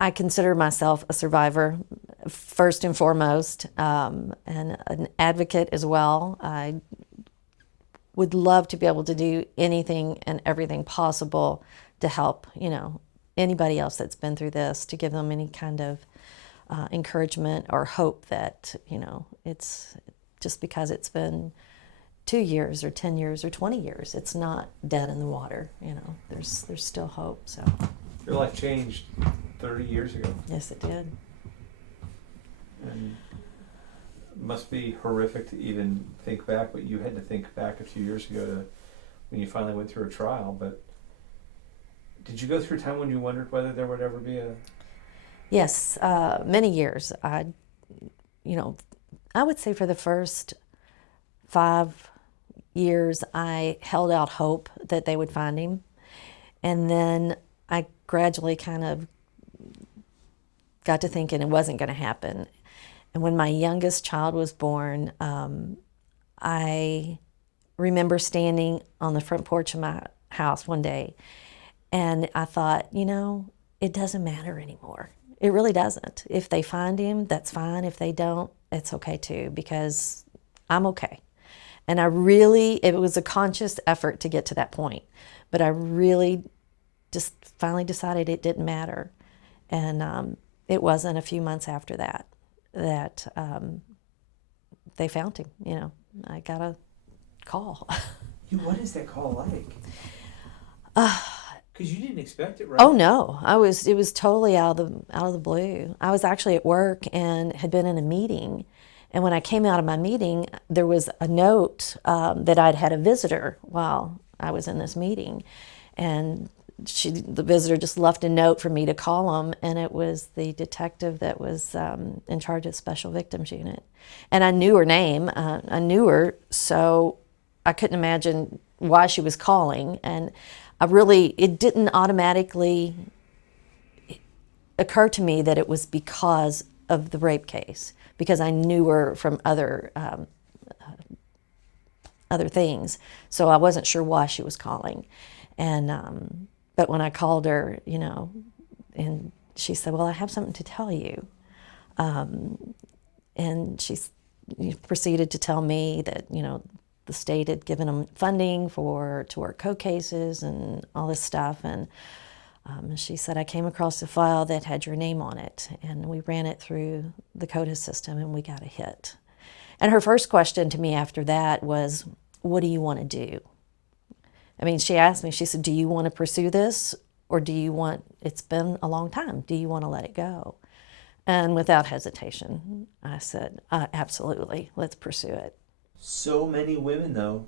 I consider myself a survivor, first and foremost, and an advocate as well. I would love to be able to do anything and everything possible to help, anybody else that's been through this, to give them any kind of encouragement or hope that, it's just because it's been 2 years or 10 years or 20 years, it's not dead in the water. There's still hope. So your life changed 30 years ago. yes, it did. And it must be horrific to even think back, but you had to think back a few years ago to when you finally went through a trial. But did you go through a time when you wondered whether there would ever be a... Yes, many years. I would say for the first 5 years, I held out hope that they would find him. And then I gradually kind of got to thinking it wasn't going to happen. And when my youngest child was born, I remember standing on the front porch of my house one day, and I thought, it doesn't matter anymore. It really doesn't. If they find him, that's fine. If they don't, it's okay too, because I'm okay. And it was a conscious effort to get to that point, but I really just finally decided it didn't matter. And it wasn't a few months after that they found him. I got a call. What is that call like? Because you didn't expect it, right? Oh no, it was totally out of the blue. I was actually at work and had been in a meeting, and when I came out of my meeting, there was a note that I'd had a visitor while I was in this meeting, and the visitor just left a note for me to call him, and it was the detective that was in charge of the Special Victims Unit. And I knew her name. I knew her, so I couldn't imagine why she was calling. And it didn't automatically occur to me that it was because of the rape case, because I knew her from other things. So I wasn't sure why she was calling. And but when I called her, and she said, "Well, I have something to tell you," and she proceeded to tell me that the state had given them funding to work code cases and all this stuff. And she said, "I came across a file that had your name on it, and we ran it through the CODIS system, and we got a hit." And her first question to me after that was, "What do you want to do?" I mean, she asked me, she said, "Do you want to pursue this, or it's been a long time, do you want to let it go?" And without hesitation, I said, "Absolutely, let's pursue it." So many women, though,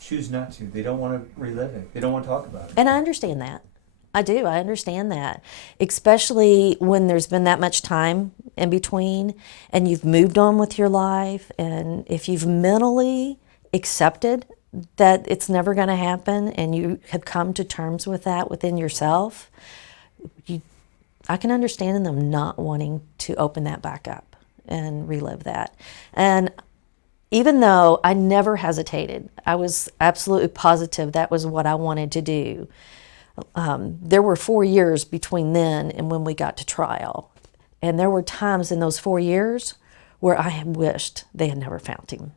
choose not to. They don't want to relive it. They don't want to talk about it. And I understand that. I do. I understand that. Especially when there's been that much time in between and you've moved on with your life. And if you've mentally accepted that it's never going to happen and you have come to terms with that within yourself, I can understand them not wanting to open that back up and relive that. And even though I never hesitated, I was absolutely positive that was what I wanted to do. There were 4 years between then and when we got to trial. And there were times in those 4 years where I had wished they had never found him.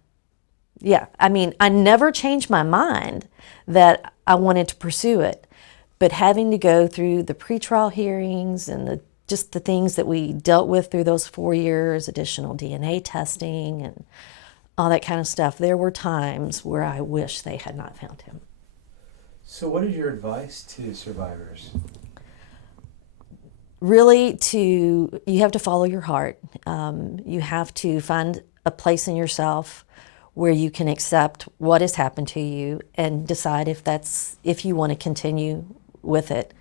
Yeah, I mean, I never changed my mind that I wanted to pursue it, but having to go through the pretrial hearings and just the things that we dealt with through those 4 years, additional DNA testing and all that kind of stuff, there were times where I wish they had not found him. So what is your advice to survivors? Really, you have to follow your heart. You have to find a place in yourself where you can accept what has happened to you and decide if you want to continue with it.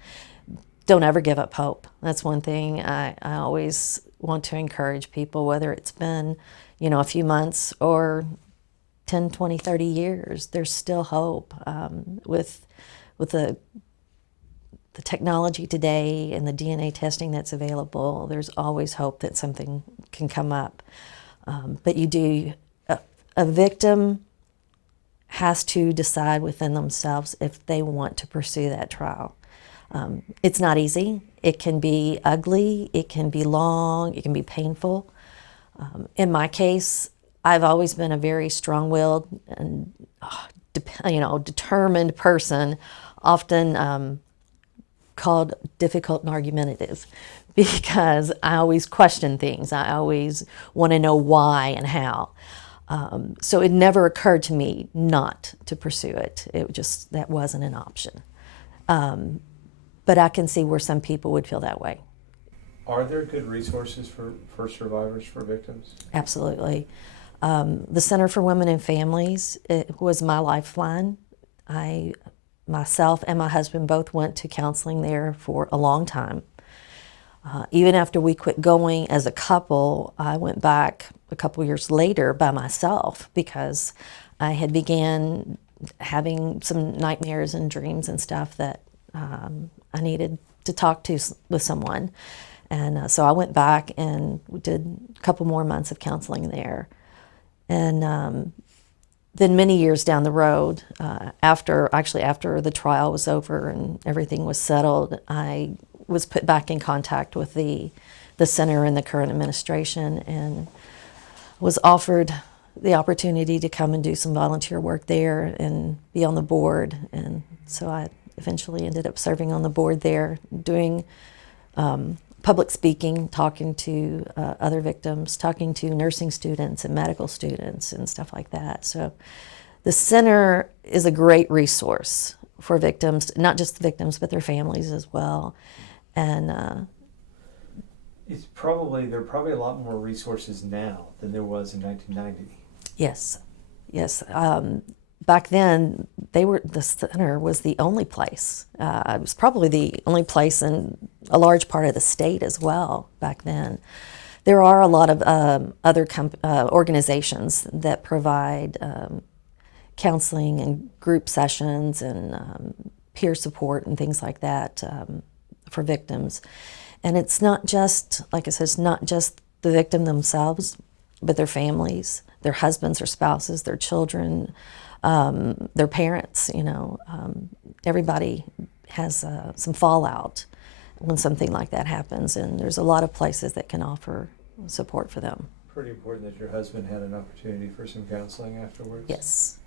Don't ever give up hope. That's one thing I always want to encourage people, whether it's been, a few months or 10, 20, 30 years, there's still hope. With the technology today and the DNA testing that's available, there's always hope that something can come up. But a victim has to decide within themselves if they want to pursue that trial. It's not easy. It can be ugly, it can be long, it can be painful. In my case, I've always been a very strong-willed and determined person, often called difficult and argumentative, because I always question things. I always want to know why and how. So it never occurred to me not to pursue it. That wasn't an option. But I can see where some people would feel that way. Are there good resources for survivors, for victims? Absolutely. The Center for Women and Families, it was my lifeline. Myself and my husband both went to counseling there for a long time. Even after we quit going as a couple, I went back a couple years later by myself because I had began having some nightmares and dreams and stuff that I needed to talk to with someone. And so I went back and did a couple more months of counseling there. And then many years down the road, after the trial was over and everything was settled, I was put back in contact with the center and the current administration and was offered the opportunity to come and do some volunteer work there and be on the board. And so I eventually ended up serving on the board there, doing public speaking, talking to other victims, talking to nursing students and medical students and stuff like that. So the center is a great resource for victims, not just the victims, but their families as well. And there are probably a lot more resources now than there was in 1990. yes. Back then, the center was the only place. It was probably the only place in a large part of the state as well back then. There are a lot of other organizations that provide counseling and group sessions and peer support and things like that for victims. And it's not just, like I said, it's not just the victim themselves, but their families, their husbands or spouses, their children, their parents. Everybody has some fallout when something like that happens, and there's a lot of places that can offer support for them. Pretty important that your husband had an opportunity for some counseling afterwards. Yes.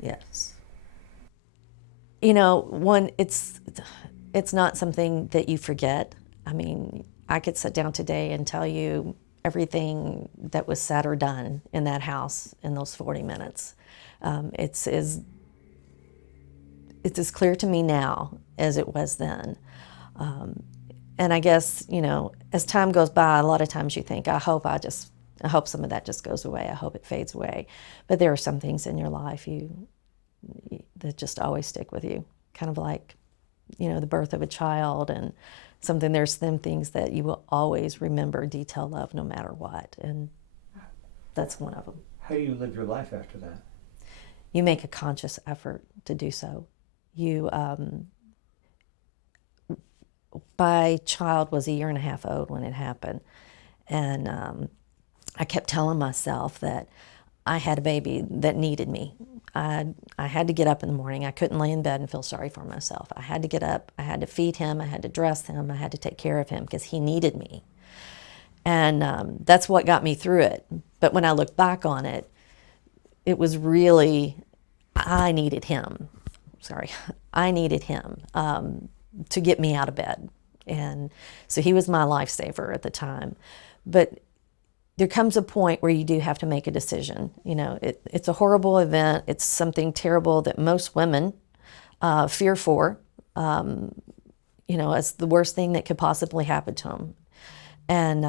It's not something that you forget. I mean, I could sit down today and tell you everything that was said or done in that house in those 40 minutes. It's as clear to me now as it was then. And I guess, as time goes by, a lot of times you think, I hope some of that just goes away. I hope it fades away. But there are some things in your life that just always stick with you, kind of like, the birth of a child and something. There's some things that you will always remember detail of no matter what, and that's one of them. How do you live your life after that? You make a conscious effort to do so. My child was 1.5 years old when it happened, and I kept telling myself that I had a baby that needed me. I had to get up in the morning. I couldn't lay in bed and feel sorry for myself. I had to get up. I had to feed him. I had to dress him. I had to take care of him because he needed me. And that's what got me through it. But when I look back on it, it was really, I needed him. I needed him to get me out of bed. And so he was my lifesaver at the time. But there comes a point where you do have to make a decision. It's a horrible event. It's something terrible that most women fear for. It's the worst thing that could possibly happen to them. And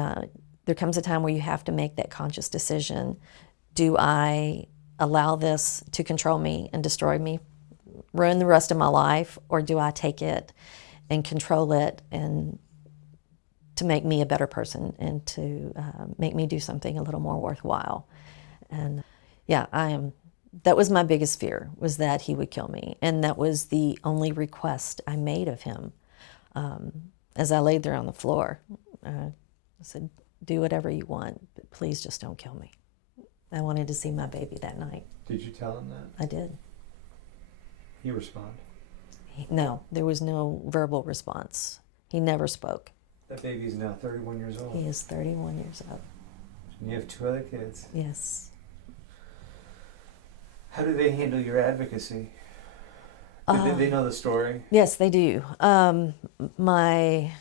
there comes a time where you have to make that conscious decision. Do I allow this to control me and destroy me, ruin the rest of my life, or do I take it and control it and to make me a better person and to make me do something a little more worthwhile? And that was my biggest fear, was that he would kill me. And that was the only request I made of him. As I laid there on the floor, I said, do whatever you want, but please just don't kill me. I wanted to see my baby that night. Did you tell him that? I did. He responded? No, there was no verbal response. He never spoke. That baby's now 31 years old. He is 31 years old. And you have 2 other kids. Yes. How do they handle your advocacy? They know the story? Yes, they do. My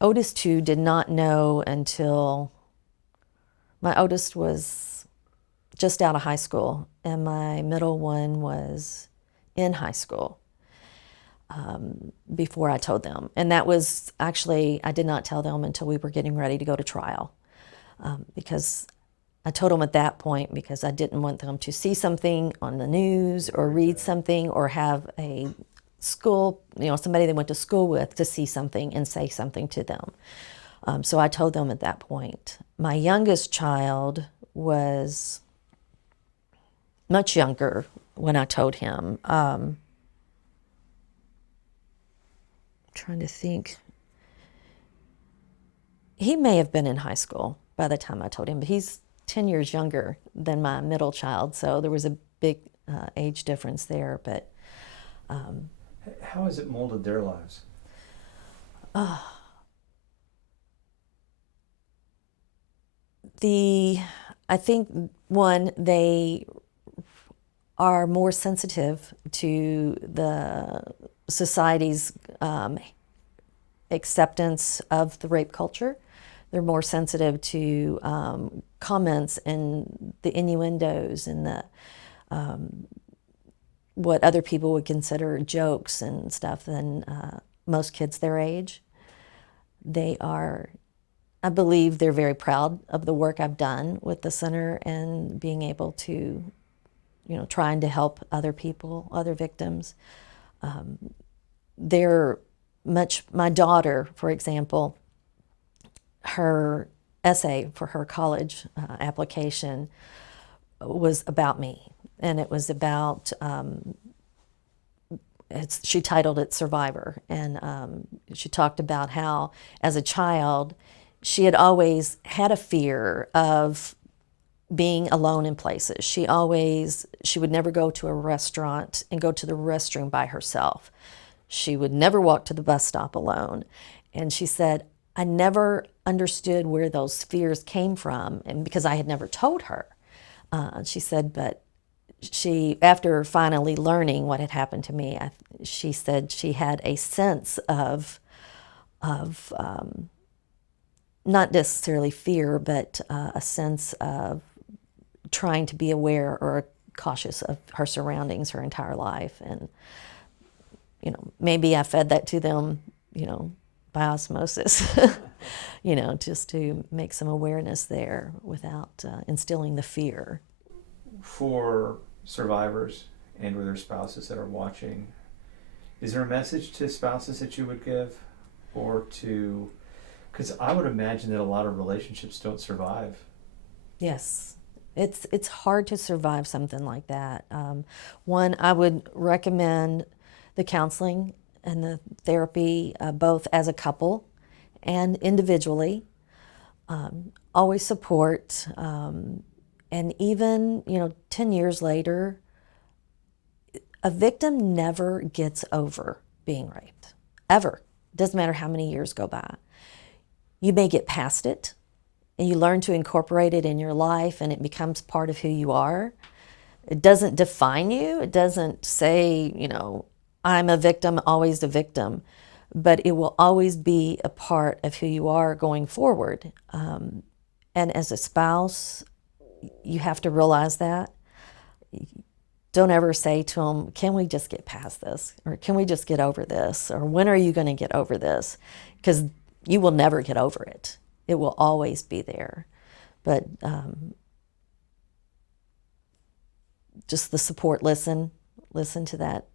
oldest 2 did not know until my oldest was just out of high school, and my middle one was in high school before I told them. And that was actually, I did not tell them until we were getting ready to go to trial, because I told them at that point because I didn't want them to see something on the news or read something or have a school, somebody they went to school with to see something and say something to them. So I told them at that point. My youngest child was much younger when I told him. Trying to think. He may have been in high school by the time I told him, but he's 10 years younger than my middle child, so there was a big age difference there. But how has it molded their lives? I think, one, they are more sensitive to the society's acceptance of the rape culture. They're more sensitive to comments and the innuendos and the what other people would consider jokes and stuff than most kids their age. They are, I believe they're very proud of the work I've done with the center and being able to, trying to help other people, other victims. They're much, my daughter, for example, her essay for her college application was about me. And it was about, she titled it Survivor. And she talked about how, as a child, she had always had a fear of being alone in places. She would never go to a restaurant and go to the restroom by herself. She would never walk to the bus stop alone. And she said, I never understood where those fears came from, and because I had never told her. She said, but after finally learning what had happened to me, she said she had a sense of not necessarily fear, but a sense of trying to be aware or cautious of her surroundings her entire life. And, maybe I fed that to them, by osmosis, just to make some awareness there without instilling the fear. For survivors and or their spouses that are watching, is there a message to spouses that you would give, or to, because I would imagine that a lot of relationships don't survive. Yes, it's hard to survive something like that. One, I would recommend the counseling and the therapy, both as a couple and individually. Always support. And even, 10 years later, a victim never gets over being raped, ever. Doesn't matter how many years go by. You may get past it, and you learn to incorporate it in your life, and it becomes part of who you are. It doesn't define you. It doesn't say, I'm a victim, always a victim. But it will always be a part of who you are going forward. And as a spouse, you have to realize that. Don't ever say to them, can we just get past this? Or can we just get over this? Or when are you going to get over this? Because you will never get over it. It will always be there. But just the support, listen to that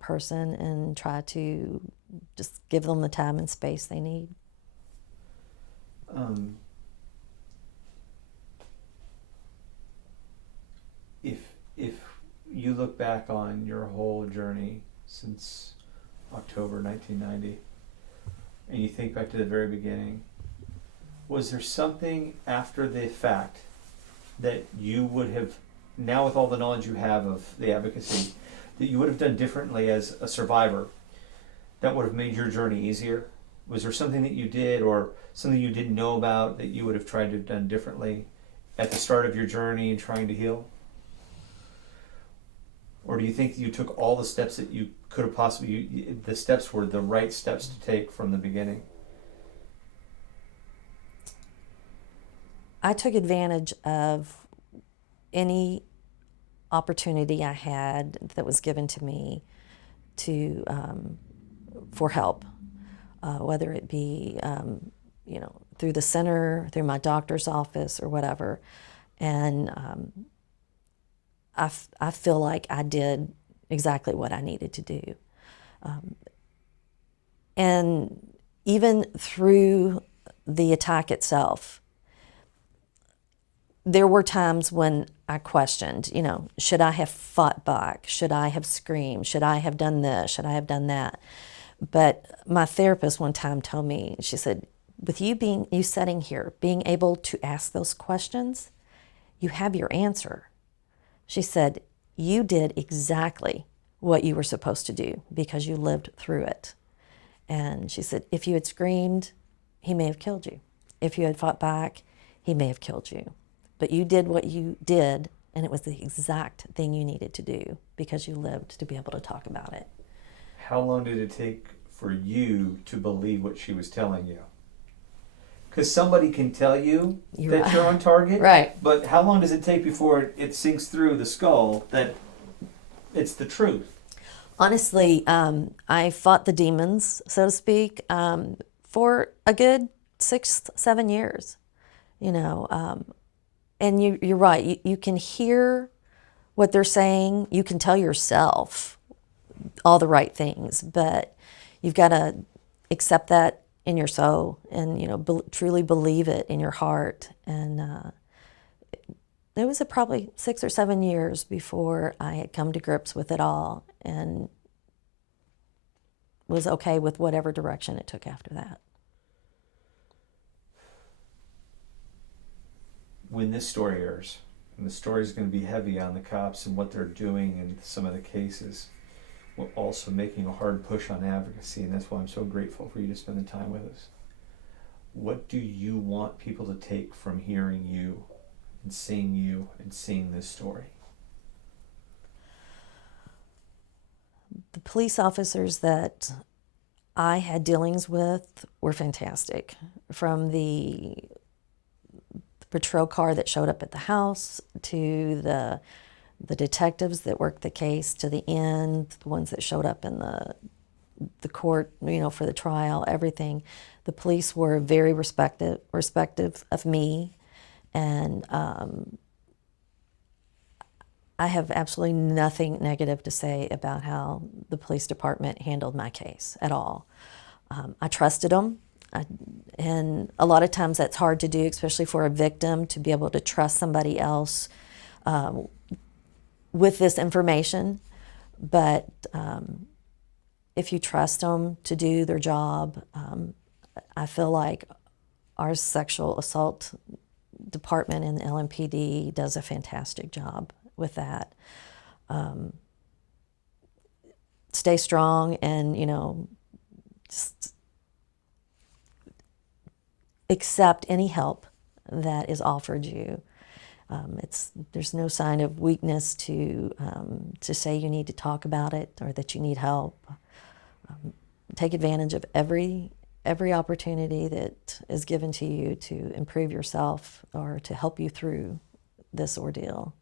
person and try to just give them the time and space they need. If you look back on your whole journey since October 1990, and you think back to the very beginning, was there something after the fact that you would have, now with all the knowledge you have of the advocacy, that you would have done differently as a survivor that would have made your journey easier? Was there something that you did or something you didn't know about that you would have tried to have done differently at the start of your journey in trying to heal? Or do you think you took all the steps that you could have possibly, the steps were the right steps to take from the beginning? I took advantage of any opportunity I had that was given to me to for help, whether it be through the center, through my doctor's office, or whatever. And I feel like I did exactly what I needed to do. And even through the attack itself, there were times when I questioned, should I have fought back? Should I have screamed? Should I have done this? Should I have done that? But my therapist one time told me, she said, with you sitting here, being able to ask those questions, you have your answer. She said, you did exactly what you were supposed to do because you lived through it. And she said, if you had screamed, he may have killed you. If you had fought back, he may have killed you. But you did what you did, and it was the exact thing you needed to do because you lived to be able to talk about it. How long did it take for you to believe what she was telling you? Because somebody can tell you that you're on target, right? But how long does it take before it sinks through the skull that it's the truth? Honestly, I fought the demons, so to speak, for a good 6-7 years, and you're right. You can hear what they're saying. You can tell yourself all the right things, but you've got to accept that in your soul and, truly believe it in your heart. And it was probably 6 or 7 years before I had come to grips with it all and was okay with whatever direction it took after that. When this story airs, and the story is going to be heavy on the cops and what they're doing in some of the cases, we're also making a hard push on advocacy, and that's why I'm so grateful for you to spend the time with us. What do you want people to take from hearing you and seeing this story? The police officers that I had dealings with were fantastic. From the patrol car that showed up at the house to the detectives that worked the case to the end, the ones that showed up in the court, for the trial, everything. The police were very respective of me, and I have absolutely nothing negative to say about how the police department handled my case at all. I trusted them. And a lot of times that's hard to do, especially for a victim, to be able to trust somebody else with this information. But if you trust them to do their job, I feel like our sexual assault department in the LMPD does a fantastic job with that. Stay strong and, just accept any help that is offered you. There's no sign of weakness to say you need to talk about it or that you need help. Take advantage of every opportunity that is given to you to improve yourself or to help you through this ordeal.